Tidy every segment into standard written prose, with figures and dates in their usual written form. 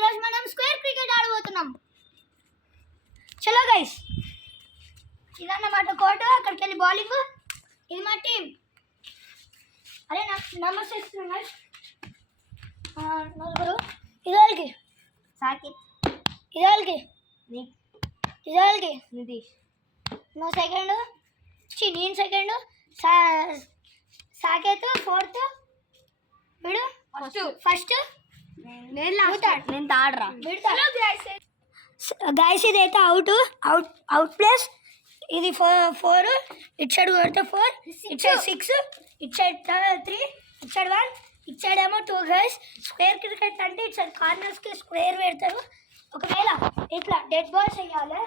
ఈరోజు మనం square cricket ఆడబోతున్నాం. చలో గైస్, ఇదన్నమాట కోర్టు. అక్కడికి వెళ్ళి బౌలింగ్. ఇది మా టీం. అరే నాకు నెంబర్స్ ఇస్తున్నాను గైస్. నలుగురు. ఇదోళ్ళకి సాకిత్, ఇదోళ్ళకి ఇదోళ్ళకి నితీష్, నా సెకండ్, నేను సెకండ్, సాకేత్ ఫోర్త్, వీడు ఫస్ట్, నేను తాడరా. గైస్ ఇదైతే అవుట్ ప్లేస్. ఇది 4, ఇటు సైడ్ కొడితే 4, ఇటు సైడ్ 6, ఇటు సైడ్ 3, ఇటు సైడ్ 1, ఇటు సైడ్ ఏమో 2. గైస్ స్క్వేర్ క్రికెట్ అంటే ఇటు సైడ్ కార్నర్స్కి స్క్వేర్ పెడతారు. ఒకవేళ ఇట్లా డెడ్ బాల్స్ వేయాలి.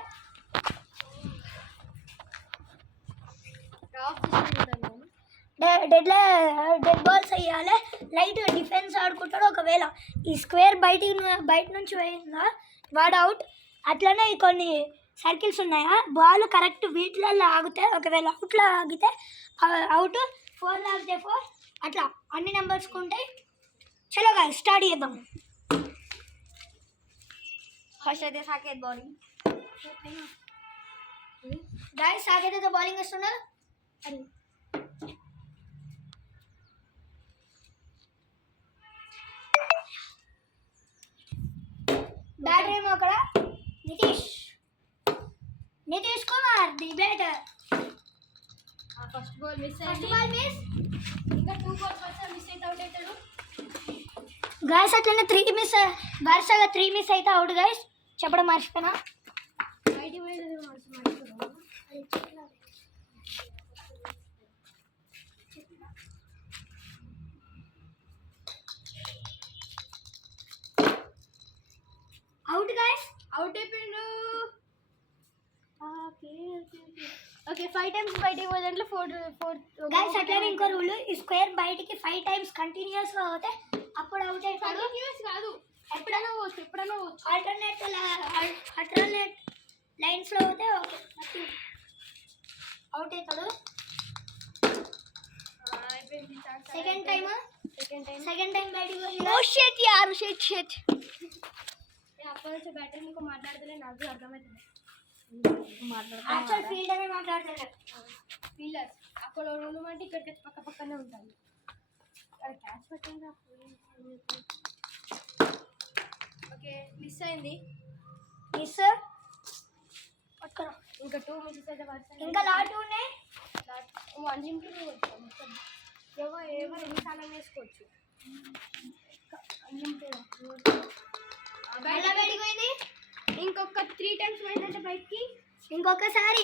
డెడ్ బాల్స్ వేయాలి. లైట్ డిఫెన్స్ ఆడుకుంటాడు. ఒకవేళ ఈ స్క్వేర్ బయట నుంచి పోయిందా వాడు అవుట్. అట్లనే కొన్ని సర్కిల్స్ ఉన్నాయా, బాల్ కరెక్ట్ వీటిలలో ఆగితే, ఒకవేళ అవుట్లో ఆగితే అవుట్, 4 ఆగితే 4, అట్లా అన్ని నెంబర్స్కి ఉంటాయి. చలో గాయస్ స్టార్ట్ చేద్దాం. ఫస్ట్ అయితే సాకేత్ బౌలింగ్. గాయస్ సాకేత్ అయితే బౌలింగ్ వేస్తున్నారు. బ్యాటర్ ఏమో అక్కడ Nitish Kumar the batter. First ball miss. ఇంకా 2 బాల్స్ మిస్ అయితే అవుట్ అవుతాడు. గాయస్ అట్లనే 3 మిస్, వరుసగా 3 మిస్ అయితే అవుట్. గాయస్ చెప్పడం మర్చిపోయినా. అవుట్ గాయస్, అవుట్ అయిపోయిండు. ఓకే 5 టైమ్స్ బయటికి పోదంటే 4. గైస్ అట్లనే ఇంకో రూల్, ఈ స్క్వేర్ బయటికి 5 టైమ్స్ కంటిన్యూస్ గా పోతే అప్పుడు అవుట్ అవుతాడు. కంటిన్యూస్ కాదు, ఎప్పుడైనా పోవచ్చు. ఆల్టర్నేట్ లైన్స్ లో పోతే ఓకే అవుట్ అవుతాడు. సెకండ్ టైం బయటికి పోయి అప్పటి నుంచి బ్యాటర్ మీకు మాట్లాడతలే, నాకు అర్థమవుతుంది. యాక్చువల్ ఫీల్డ్ అనే మాట్లాడతాడు. ఫీల్డర్స్ అక్కడ ఉండమంటే ఇక్కడికి పక్కనే ఉంటాయి. అక్కడ క్యాచ్ పెట్టండి. ఓకే మిస్ అయింది. మిస్ పట్టుకురా. ఇంకా 2 మిస్సెస్ అయితే పడుతుంది. ఇంకా లాట్ ఉన్నాయి. 1 ఇంటూ మొత్తం ఎవరు ఎన్నిసార్లు వేసుకోవచ్చు. ఇంకొక 3 టైమ్స్ పోయిందంటే బయటికి. ఇంకొకసారి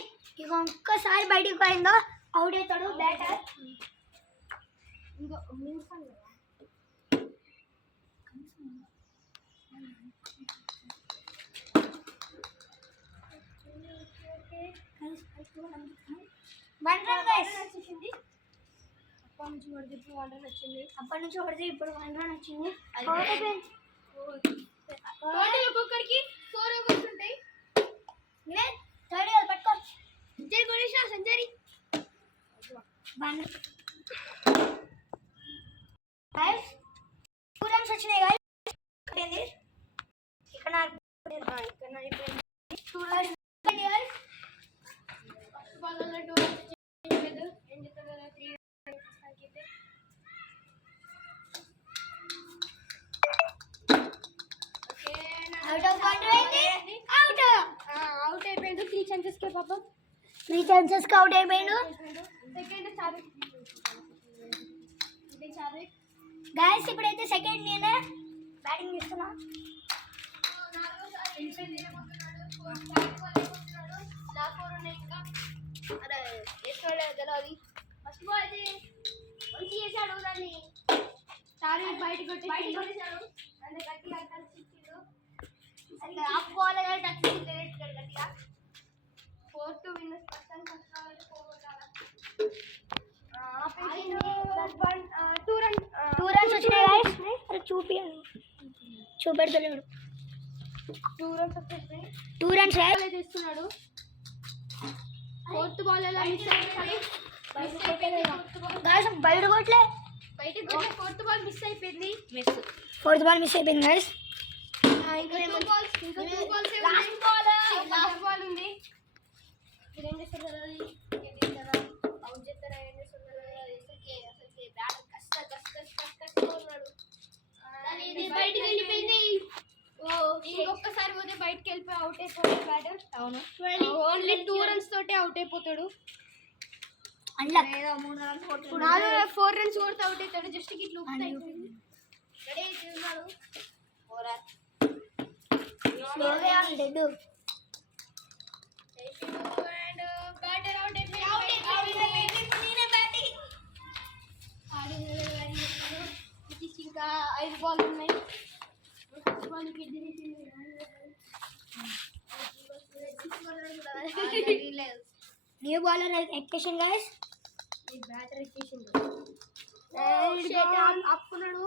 బయటికి పోయిందో అవుట్ అవుతాడు బ్యాటర్. ఇంకో 3 సార్లు వచ్చింది. అప్పటి నుంచి కొడితే ఇప్పుడు 1 రన్ వచ్చింది. ఇప్పుడు 1 రన్ వచ్చింది. ఒక్కొక్కరికి 4 ఓవర్స్ ఉంటాయి. థర్డ్ ఇయర్ పట్టుకో. సెంచరీ 2 రన్స్ వచ్చినాయి. ఇక్కడ అయిపోయింది. 2 రన్స్. ఫస్ట్ బాల్ వల్ల 2 రన్స్ చేయలేదు. ఏం చెప్తారు కదా 3 రన్స్ అయితే. అవుట్ అయిపోయింది. 3 ఛాన్సెస్ కే పాపం. 3 ఛాన్సెస్ కి అవుట్ అయిపోయిండు. సెకండ్ చారిక్. గైస్ ఇప్పుడైతే సెకండ్ నేనే బ్యాటింగ్ చేస్తున్నా. ఫస్ట్ బాల్ అయితే మంచి చేశాడు. దాన్ని సారీ బయట కొట్టేసాడు. అంటే గట్టిగా హాఫ్ బాల్ టచ్ గట్టిగా 4 to win person. First ball 4 కొట్టాలి. 2 రన్స్ వచ్చినాయి గైస్. అరే చూపెడతలేడు. 2 రన్స్ వచ్చేసాయి. 2 రన్స్ చేస్తున్నాడు. 4th బాల్ ఎలా మిస్ అయిపోయింది. గైస్ బయట కొట్లే. బయటికి 4th బాల్ మిస్ అయిపోయింది. 4th బాల్ మిస్ అయిపోయింది గైస్. ఇంకా 2 balls లాస్ట్ బాల్ ఉంది. ఏం చేస్తారు కదా ఏం చేస్తారా అవుట్ చేస్తారా ఏం చేస్తారు అసలు బ్యాట్ కష్ట ఉన్నాడు. ఇది బయటికి వెళ్ళిపోయింది. ఇంకొకసారి పోతే బయటికి వెళ్ళిపోయి అవుట్ అయిపోతాడు బ్యాటర్. అవును ఓన్లీ 2 runs తోటే అవుట్ అయిపోతాడు. అందులో 4 runs కొడితే అవుట్ అవుతాడు. జస్ట్ ఇట్లా ఊపుతాడు. రెడీ ఉన్నాడు. స్లోగా డెడ్ అండ్ బ్యాటర్ అవుట్ అయిపోయింది. ఇంకా 5 బాల్ ఉన్నాయి. న్యూ బౌలర్ ఎక్కేషన్ గైస్. బ్యాటర్ ఎక్కేసిండు. ఆపుకున్నాడు.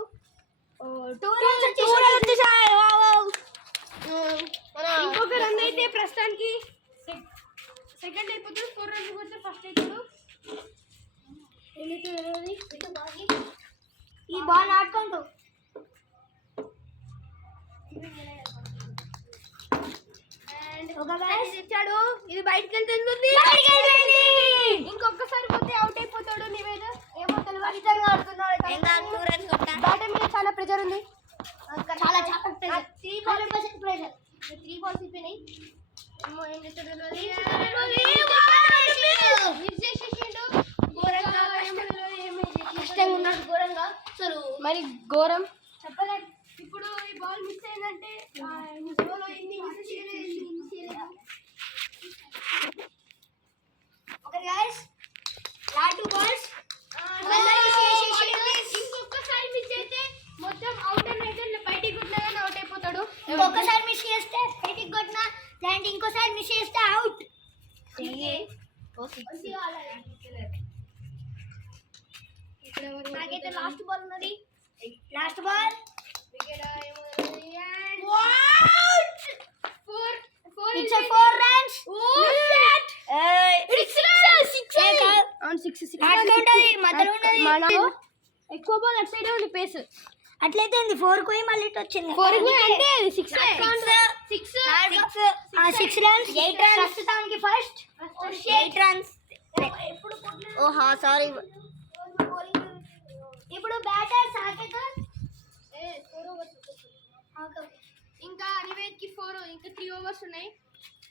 2 runs వచ్చేసాయి. ఇంకొక రన్ అయితే ప్రస్తుతానికి సెకండ్ అయిపోతుంది. 4 runs కొడితే ఫస్ట్ అయిపోతాడు. ఈ బాల్ ఆడుకుంటూ ఒక గైస్ తెచ్చాడు. ఇది బయటకు వెళ్తుంది. ఇంకొకసారి పోతే అవుట్ అయిపోతాడు. నివేద ఏమో తెలియదు ఆడుతున్నాడు. బ్యాటర్ మీద చాలా ప్రెజర్ ఉంది. చాలా ప్రెజర్. 3 balls అయిపోయినాయి. ఏమో ఏం చేస్తాడు. మరి ఘోరం చెప్పలేదు. ఇప్పుడు ఈ బాల్ మిస్ అయిందంటే ఓకే గైస్ లాస్ట్ 2 balls ఇంకొకసారి మిస్ అయితే మొత్తం అవుట్ అయితే బయటికి కొట్టినా అవుట్ అయిపోతాడు. ఇంకొకసారి మిస్ చేస్తే బయటికి కొట్టినా లేదంటే ఇంకోసారి మిస్ చేస్తే అవుట్. నాకైతే లాస్ట్ బాల్ ఉన్నది. Last ball it's 4 runs. ఎక్కువ బాల్ అటు సైడ్ ఉంది పేస్. అట్లయితే 4 పోయి మళ్ళీ ఇటు వచ్చింది. 4 అంటే 6 runs 8 runs ప్రస్తుతానికి ఫస్ట్ 8 runs. ఓహా సారీ. ఇప్పుడు బ్యాటర్ సాకేత్ ఇంకా నివేద్ కి 4 ఇంకా 3 overs ఉన్నాయి.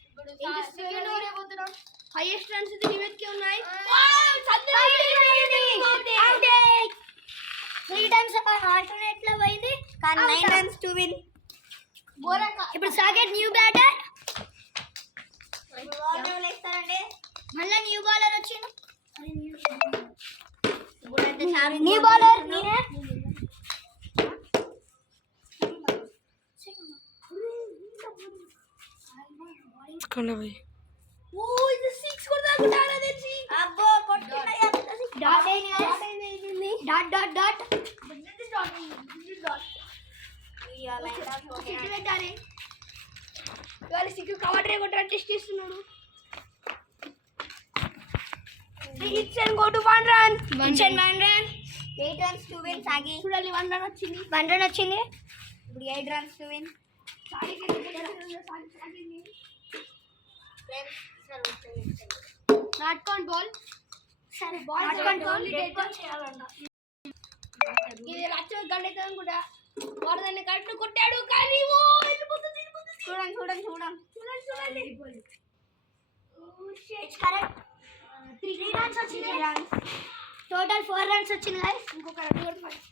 ఇప్పుడు సెకండ్ ఓవర్ అయిపోతున్నాం. హైయెస్ట్ రన్స్ ఇది నివేద్ కి ఉన్నాయి. 3 times ఆల్టర్నేట్ లో పోయింది కానీ 9 runs to win. ఇప్పుడు సాకేత్ న్యూ బ్యాటర్. మళ్ళీ న్యూ బౌలర్ వచ్చింది. న్యూ బౌలర్ నేనే. అబ్బో డాట్ అయింది. డాట్ ఇవాళ సిక్కు కవర్ కొట్టారు. టెస్ట్ చేస్తున్నాడు. Hits and go to 1 run. 8 runs to win. సాగి చూడాలి 1 run వచ్చింది. 1 run వచ్చింది. ఇప్పుడు 8 runs to win. నాట్ కాన్ బాల్. సరే బాల్ చేయాలన్నా ఇది లక్ష గంట అయితే కూడా వాడు దాన్ని కరెక్ట్ కొట్టాడు కానీ చూడండి కరెక్ట్. 3 runs వచ్చింది. టోటల్ 4 runs వచ్చింది గైస్. ఇంకొక run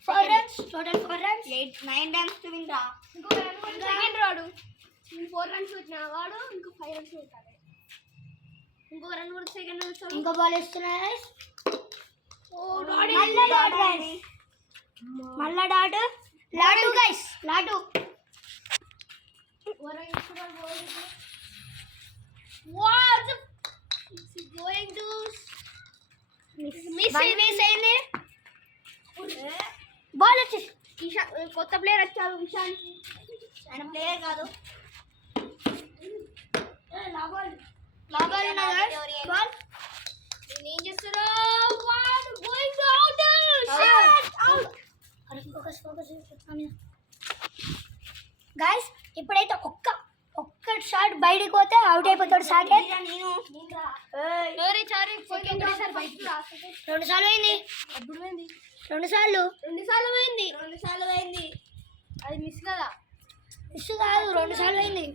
4 runs total 4 runs 9 runs to win రా. ఇంకొక రన్ సెకండ్ రాడు. 4 runs వచ్చిన వాడు ఇంకో 5 runs కొట్టాలి. ఇంకో రన్ కూడా సెకండ్ వచ్చాడు. ఇంకో బాల్ ఇస్తున్నారు గైస్. మళ్ళా డాట్ లాడు గైస్. లాడు మిస్ అయింది. బాల్ వచ్చేసి కొత్త ప్లేయర్ వచ్చారు విశాల్. ఆయన ప్లేయర్ కాదు. బాల్ ఏం చేస్తారో గైస్ ఇప్పుడైతే ఒక్క షాట్ బయటికి పోతే అవుట్ అయిపోతాడు Saketh. Sorry sorry second sir బయటికి 2 సార్లు అయింది. ఎప్పుడు పోయింది 2 సార్లు 2 సార్లు పోయింది అది మిస్ కదా మిస్ కాదు 2 సార్లు అయింది.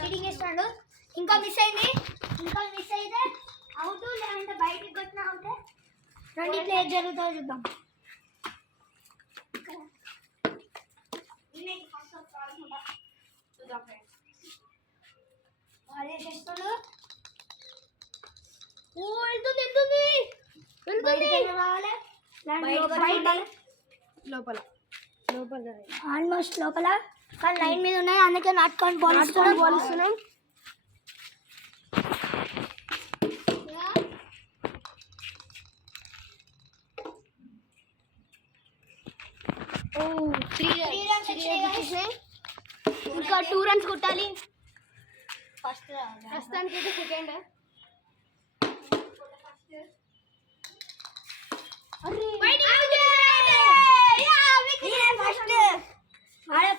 చీటింగ్ ఇస్తాడు. ఇంకా మిస్ అయింది. ఇంకా మిస్ అయితే అవుట్, లేదంటే బయటికి కొట్టిన అవుతే. రెండిట్లో ఏది జరుగుతుందో చూద్దాం. వాళ్ళు చేసేస్తాడు. లోపల ఆల్మోస్ట్ లోపల కానీ లైన్ మీద ఉన్నాయి, అందుకే నాటుకొని పోలిస్తున్నాం. ఇంకా 2 రన్స్ కొట్టాలి. ప్రస్తుతానికి అయితే సెకండ్.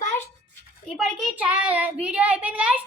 ఫస్ట్ ఇప్పటికి వీడియో అయిపోయింది గాయ్స్.